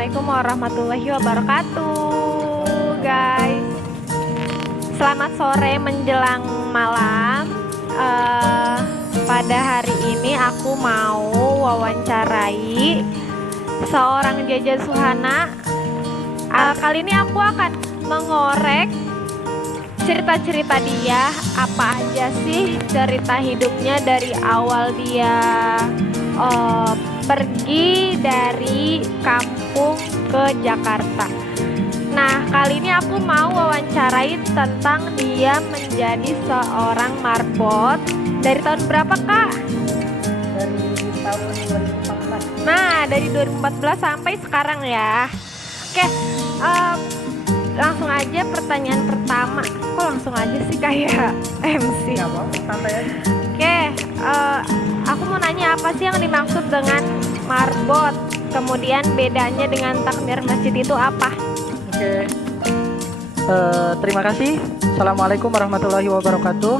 Assalamualaikum warahmatullahi wabarakatuh, guys. Selamat sore menjelang malam. Pada hari ini aku mau wawancarai seorang Jaja Suhana. Kali ini aku akan mengorek cerita-cerita dia, apa aja sih cerita hidupnya dari awal dia pergi dari kampung ke Jakarta. Nah, kali ini aku mau wawancarai tentang dia menjadi seorang marbot dari tahun berapa, Kak? Dari tahun 2014. Nah, dari 2014 sampai sekarang ya. Oke, langsung aja pertanyaan pertama. Kok langsung aja sih kayak MC? Nggak apa-apa, santai aja. Oke, aku mau nanya apa sih yang dimaksud dengan marbot? Kemudian bedanya dengan takmir masjid itu apa? Oke. Terima kasih. Assalamualaikum warahmatullahi wabarakatuh.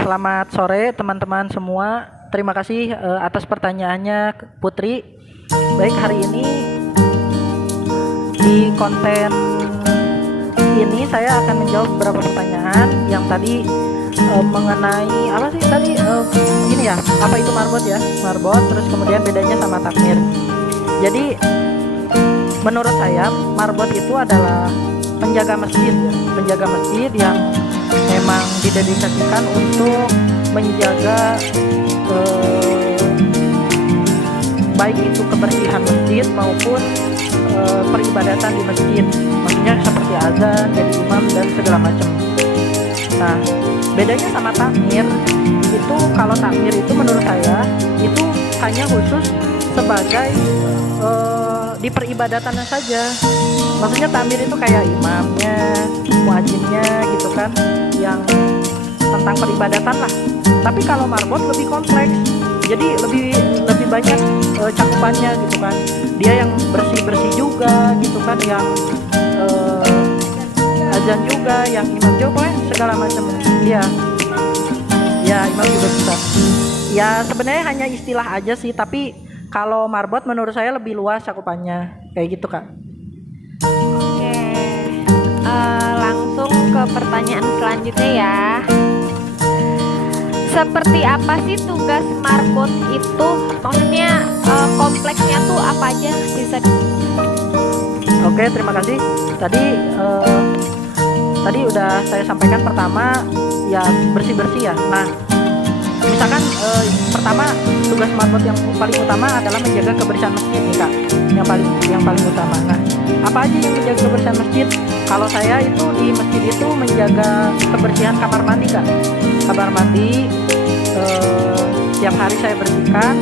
Selamat sore teman-teman semua. Terima kasih atas pertanyaannya Putri. Baik, hari ini di konten ini saya akan menjawab beberapa pertanyaan yang tadi mengenai apa sih tadi ini ya, apa itu marbot ya, marbot, terus kemudian bedanya sama takmir. Jadi menurut saya marbot itu adalah penjaga masjid ya, penjaga masjid yang memang didedikasikan untuk menjaga baik itu kebersihan masjid maupun peribadatan di masjid, maksudnya seperti azan, jadi imam dan segala macam. Nah, bedanya sama takmir itu, kalau takmir itu menurut saya itu hanya khusus sebagai di peribadatannya saja. Maksudnya takmir itu kayak imamnya, muadzinnya gitu kan, yang tentang peribadatan lah. Tapi kalau marbot lebih kompleks, jadi lebih banyak cakupannya gitu kan. Dia yang bersih juga gitu kan, yang azan juga, yang imam juga, segala macam. Iya. Ya, imam juga bisa. Ya, sebenarnya hanya istilah aja sih, tapi kalau marbot menurut saya lebih luas cakupannya. Kayak gitu, Kak. Oke, langsung ke pertanyaan selanjutnya ya. Seperti apa sih tugas marbot itu? Maksudnya kompleksnya tuh apa aja bisa? Oke, terima kasih. Tadi udah saya sampaikan pertama ya bersih-bersih ya. Nah, misalkan pertama tugas marbot yang paling utama adalah menjaga kebersihan masjid nih, Kak. Yang paling utama. Nah, apa aja yang menjaga kebersihan masjid? Kalau saya itu di masjid itu menjaga kebersihan kamar mandi, Kak. Kamar mandi tiap hari saya bersihkan,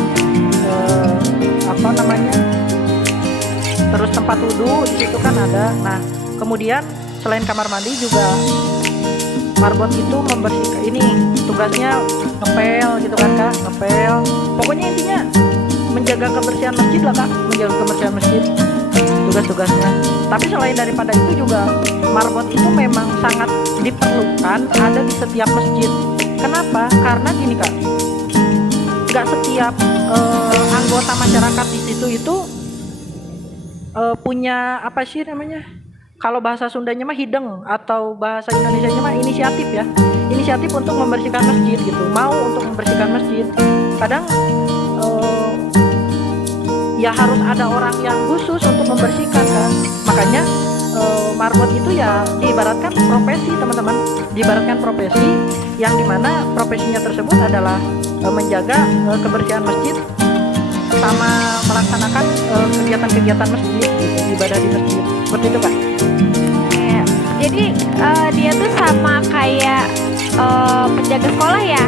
terus tempat wudhu di situ kan ada. Nah, kemudian selain kamar mandi juga marbot itu membersihkan, ini tugasnya ngepel gitu kan, Kak, ngepel. Pokoknya intinya menjaga kebersihan masjid lah, Kak, menjaga kebersihan masjid tugas-tugasnya. Tapi selain daripada itu juga marbot itu memang sangat diperlukan ada di setiap masjid. Kenapa? Karena gini, Kak, nggak setiap anggota masyarakat di situ itu punya apa sih namanya? Kalau bahasa Sundanya mah hideng, atau bahasa Indonesianya mah inisiatif ya. Inisiatif untuk membersihkan masjid gitu. Mau untuk membersihkan masjid. Kadang ya harus ada orang yang khusus untuk membersihkan kan. Makanya marbot itu ya diibaratkan profesi, teman-teman. Diibaratkan profesi yang dimana profesinya tersebut adalah menjaga kebersihan masjid sama melaksanakan kegiatan-kegiatan masjid gitu, ibadah di masjid. Seperti itu, Kak. Ya, jadi dia tuh sama kayak penjaga sekolah ya.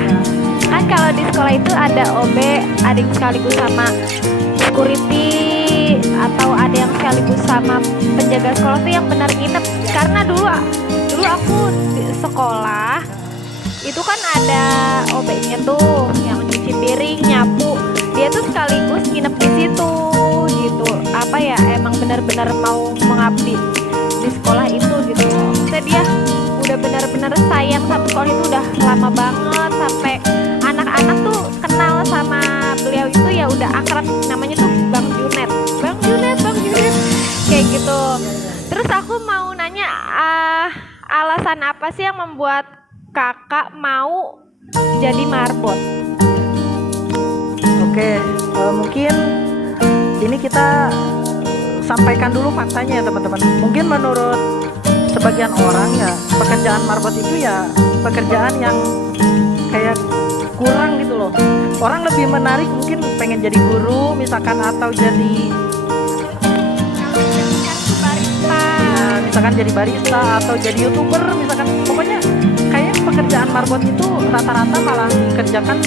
Kan kalau di sekolah itu ada OB, ada yang sekaligus sama security, atau ada yang sekaligus sama penjaga sekolah tuh yang benar nginep. Karena dulu aku di sekolah itu kan ada OB-nya tuh yang cuci piring, nyapu. Dia tuh sekaligus nginep di situ gitu. Apa ya, emang benar-benar mau mengabdi di sekolah itu gitu. Maksudnya dia udah benar-benar sayang sama sekolah itu udah lama banget, sampai anak-anak tuh kenal sama beliau itu ya udah akrab namanya tuh Bang Junet, Bang Junet, Bang Junet, kayak gitu. Terus aku mau nanya, alasan apa sih yang membuat kakak mau jadi marbot? Oke, mungkin ini kita sampaikan dulu faktanya ya teman-teman. Mungkin menurut sebagian orang ya, pekerjaan marbot itu ya pekerjaan yang kayak kurang gitu loh. Orang lebih menarik mungkin pengen jadi guru misalkan, atau jadi misalkan jadi barista atau jadi YouTuber misalkan. Pokoknya kayak pekerjaan marbot itu rata-rata malah dikerjakan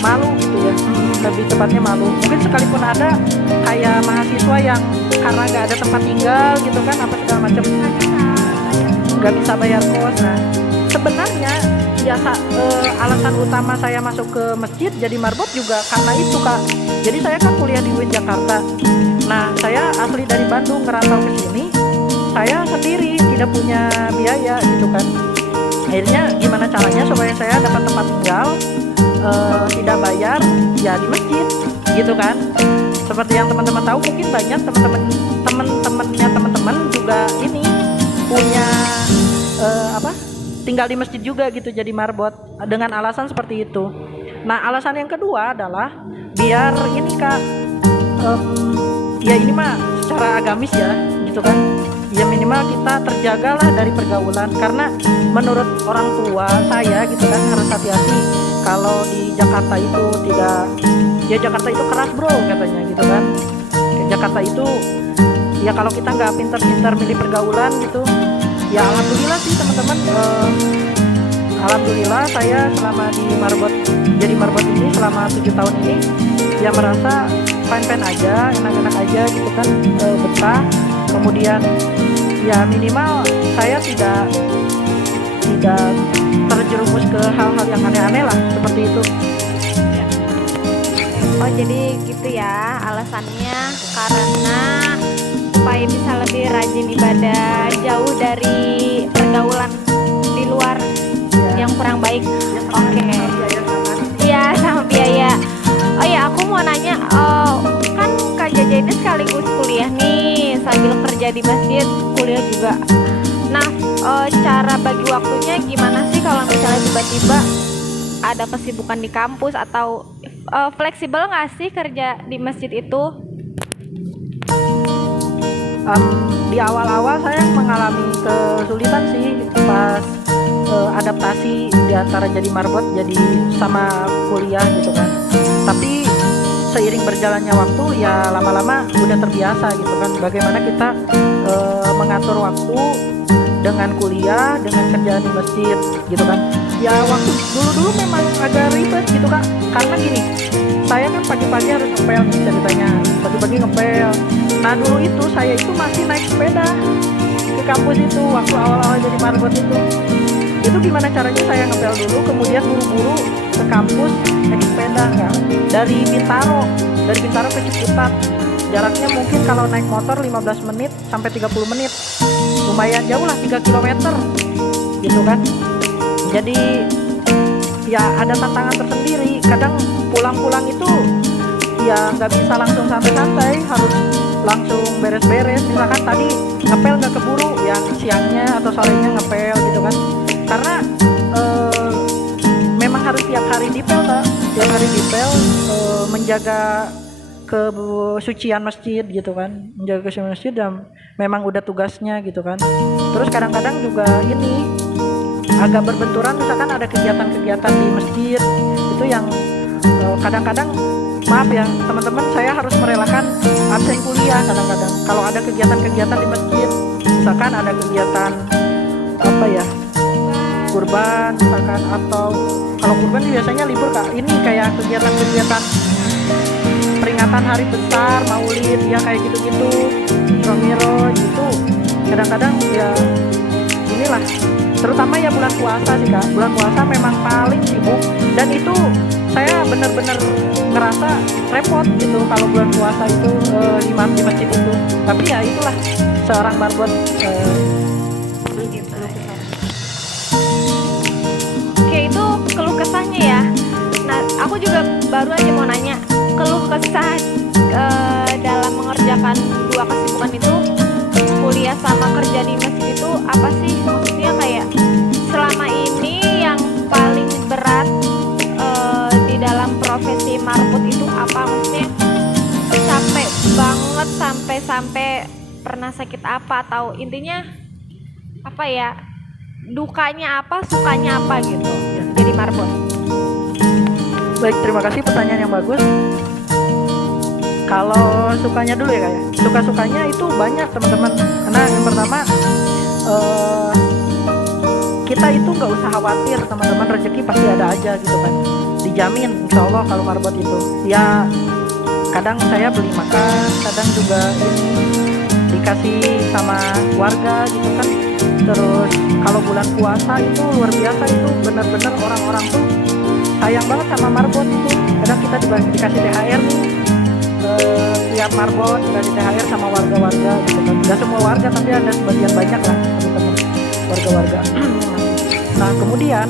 malu gitu ya. Lebih tepatnya malu. Mungkin sekalipun ada kayak mahasiswa yang karena nggak ada tempat tinggal gitu kan, apa segala macam, nggak bisa bayar kos. Nah, sebenarnya biasa alasan utama saya masuk ke masjid jadi marbot juga karena itu Kak. Jadi saya kan kuliah di UIN Jakarta. Nah, saya asli dari Bandung, ngerantau ke sini. Saya sendiri tidak punya biaya gitu kan. Akhirnya gimana caranya supaya saya dapat tempat tinggal, tidak bayar, ya di masjid gitu kan. Seperti yang teman-teman tahu, mungkin banyak teman-temannya teman-teman juga ini punya tinggal di masjid juga gitu jadi marbot dengan alasan seperti itu. Nah, alasan yang kedua adalah biar ini Kak, ya ini mah secara agamis ya gitu kan, ya minimal kita terjagalah dari pergaulan. Karena menurut orang tua saya gitu kan, harus hati-hati kalau di Jakarta itu tidak, ya Jakarta itu keras bro katanya gitu kan. Jakarta itu ya kalau kita nggak pintar-pintar milih pergaulan gitu, ya alhamdulillah sih teman-teman, alhamdulillah saya selama jadi marbot ini selama 7 tahun ini ya merasa fine-fine aja, enak-enak aja gitu kan, betah. Kemudian ya minimal saya tidak terjerumus ke hal-hal yang aneh-aneh lah, seperti itu. Oh jadi gitu ya alasannya, karena supaya bisa lebih rajin ibadah, jauh dari pergaulan di luar yang kurang baik. Oke. Iya, sama biaya. Oh ya, aku mau nanya, kan Kak Jaja ini sekaligus kuliah nih, sambil kerja di masjid, kuliah juga. Nah, cara bagi waktunya gimana sih kalau misalnya tiba-tiba ada kesibukan di kampus, atau fleksibel nggak sih kerja di masjid itu? Di awal-awal saya mengalami kesulitan sih pas adaptasi di antara jadi marbot jadi sama kuliah gitu kan. Tapi seiring berjalannya waktu ya lama-lama udah terbiasa gitu kan, bagaimana kita mengatur waktu dengan kuliah, dengan kerjaan di masjid gitu kan. Ya waktu dulu memang agak ribet gitu Kak, karena gini, saya kan pagi-pagi harus ngepel nih ceritanya, pagi-pagi ngepel. Nah dulu itu saya itu masih naik sepeda ke kampus itu waktu awal-awal jadi marbot itu. Itu gimana caranya saya ngepel dulu, kemudian buru-buru ke kampus naik sepeda Kak. Dari Bintaro ke Ciputat, jaraknya mungkin kalau naik motor 15 menit sampai 30 menit, lumayan jauh lah, 3 km gitu kan. Jadi ya ada tantangan tersendiri. Kadang pulang-pulang itu ya nggak bisa langsung santai-santai, harus langsung beres-beres. Misalkan tadi ngepel nggak keburu, yang siangnya atau sorenya ngepel gitu kan. Karena memang harus tiap hari dipel Kak, tiap hari dipel, menjaga kesucian masjid gitu kan, menjaga kesucian masjid dan memang udah tugasnya gitu kan. Terus kadang-kadang juga ini agak berbenturan, misalkan ada kegiatan-kegiatan di masjid itu yang kadang-kadang maaf ya teman-teman, saya harus merelakan absen kuliah kadang-kadang kalau ada kegiatan-kegiatan di masjid. Misalkan ada kegiatan apa ya, kurban misalkan, atau kalau kurban biasanya libur Kak, ini kayak kegiatan-kegiatan peringatan hari besar, maulid ya kayak gitu-gitu, Romiro gitu. Kadang-kadang ya inilah, terutama ya bulan puasa sih Kak. Bulan puasa memang paling sibuk, dan itu saya benar-benar ngerasa repot gitu kalau bulan puasa itu di masjid itu. Tapi ya itulah seorang marbot gitu. Oke, itu keluh kesahnya ya. Nah, aku juga baru aja mau nanya, keluh kesah dalam mengerjakan dua kesibukan itu, kuliah sama kerja di masjid itu apa sih? Maksudnya kayak selama ini yang paling berat di dalam profesi marbot itu apa? Maksudnya capek banget sampai pernah sakit apa, atau intinya apa ya, dukanya apa, sukanya apa gitu jadi marbot. Baik, terima kasih, pertanyaan yang bagus. Kalau sukanya dulu ya, kayak suka-sukanya itu banyak teman-teman. Karena yang pertama, kita itu nggak usah khawatir teman-teman, rezeki pasti ada aja gitu kan, dijamin insya Allah kalau marbot itu. Ya kadang saya beli makan, kadang juga ini dikasih sama warga gitu kan. Terus kalau bulan puasa itu luar biasa, itu benar-benar orang-orang tuh sayang banget sama marbot itu. Kadang kita dikasih THR nih, tiap marbot dikasih THR sama warga-warga gitu kan. Gak semua warga tapi ada sebagian banyak lah teman-teman, warga-warga. Nah kemudian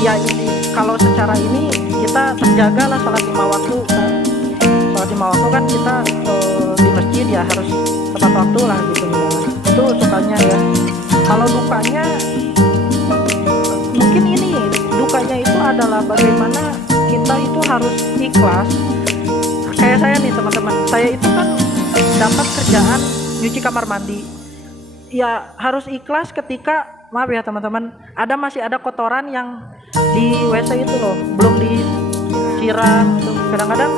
ya ini kalau secara ini kita terjaga lah sholat 5 waktu kan. Sholat 5 waktu kan kita di masjid ya harus tepat waktu lah gitu. Itu sukanya ya. Kalau dukanya mungkin ini, dukanya itu adalah bagaimana kita itu harus ikhlas. Kayak saya nih teman-teman, saya itu kan dapat kerjaan nyuci kamar mandi. Ya harus ikhlas ketika, maaf ya teman-teman, masih ada kotoran yang di WC itu loh, belum disiram gitu. Kadang-kadang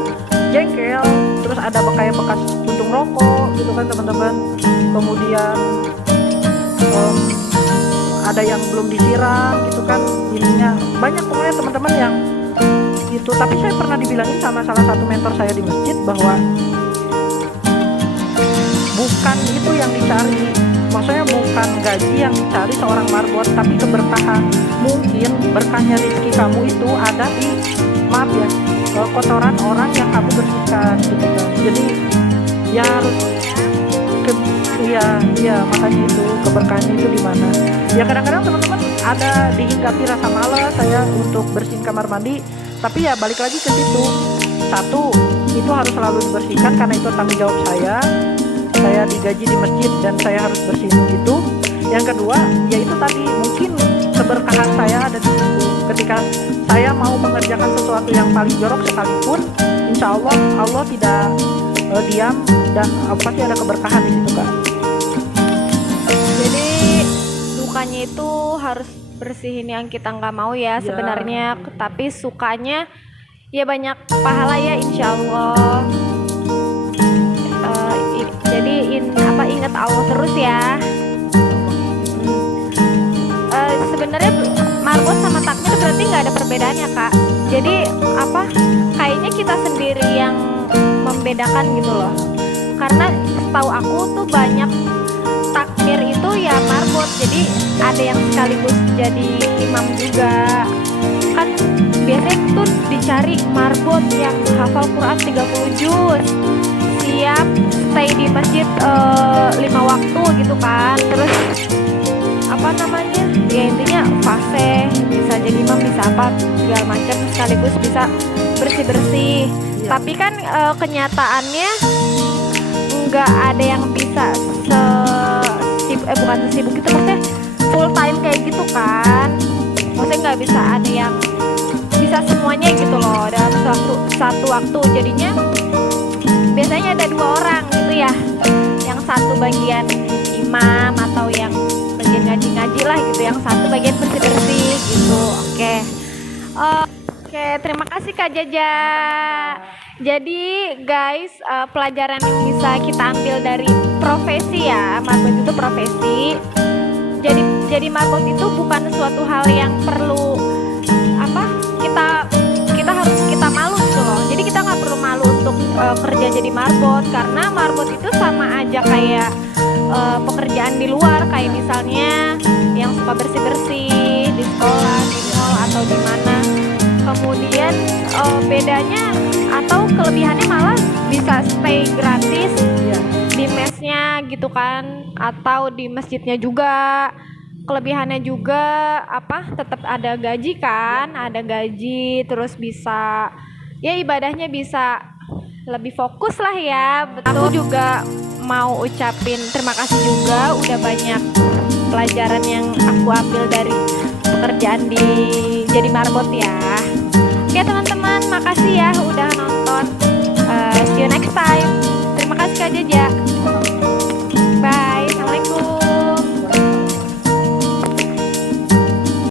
jengkel, terus ada kayak bekas puntung rokok gitu kan teman-teman. Kemudian ada yang belum disiram gitu kan, ininya banyak pokoknya teman-teman yang itu. Tapi saya pernah dibilangin sama salah satu mentor saya di masjid bahwa bukan itu yang dicari, maksudnya bukan gaji yang dicari seorang marbot, tapi keberkahan. Mungkin berkahnya rezeki kamu itu ada di, maaf ya, kotoran orang yang kamu bersihkan gitu kan. Jadi ya harus iya makanya itu keberkahannya itu di mana. Ya kadang-kadang teman-teman ada dihinggapi rasa malas saya untuk bersihin kamar mandi, tapi ya balik lagi ke situ. Satu, itu harus selalu dibersihkan karena itu tanggung jawab saya digaji di masjid dan saya harus bersihin gitu. Yang kedua, yaitu tadi mungkin keberkahan saya ada di situ. Ketika saya mau mengerjakan sesuatu yang paling jorok sekalipun, insya Allah tidak diam dan pasti ada keberkahan di situ kak. Jadi dukanya itu harus bersihin yang kita nggak mau ya sebenarnya, tapi sukanya ya banyak pahala ya insya Allah. Jadi ingat Allah terus ya. Sebenarnya marbot sama takmir berarti nggak ada perbedaan ya kak. Jadi kayaknya kita sendiri yang membedakan gitu loh. Karena setahu aku tuh banyak takmir itu ya marbot, jadi ada yang sekaligus jadi imam juga. Kan biasanya tuh dicari marbot yang hafal Quran 30 juz, siap stay di masjid 5 waktu gitu kan. Terus ya intinya fase, bisa jadi imam, bisa apa segala macam, sekaligus bisa bersih-bersih. Tapi kan kenyataannya nggak ada yang bisa bukan sibuk gitu, maksudnya full time kayak gitu kan. Maksudnya nggak bisa ada yang bisa semuanya gitu loh dalam satu waktu. Jadinya biasanya ada 2 orang gitu ya, yang satu bagian imam atau yang bagian ngaji-ngaji lah gitu, yang satu bagian bersih-bersih gitu. Oke, terima kasih Kak Jaja. Jadi guys, pelajaran yang bisa kita ambil dari profesi ya, marbot itu profesi. Jadi marbot itu bukan suatu hal yang perlu kita malu gitu loh. Jadi kita nggak perlu malu untuk kerja jadi marbot, karena marbot itu sama aja kayak pekerjaan di luar, kayak misalnya yang suka bersih-bersih di sekolah, di mall atau di mana. Kemudian bedanya atau kelebihannya malah bisa stay gratis di mesnya gitu kan, atau di masjidnya juga. kelebihannya juga apa? Tetap ada gaji kan, ada gaji, terus bisa ya ibadahnya bisa lebih fokus lah ya. Betul. Aku juga mau ucapin terima kasih juga udah banyak pelajaran yang aku ambil dari pekerjaan di jadi marbot ya. Oke teman-teman, makasih ya udah nonton. See you next time.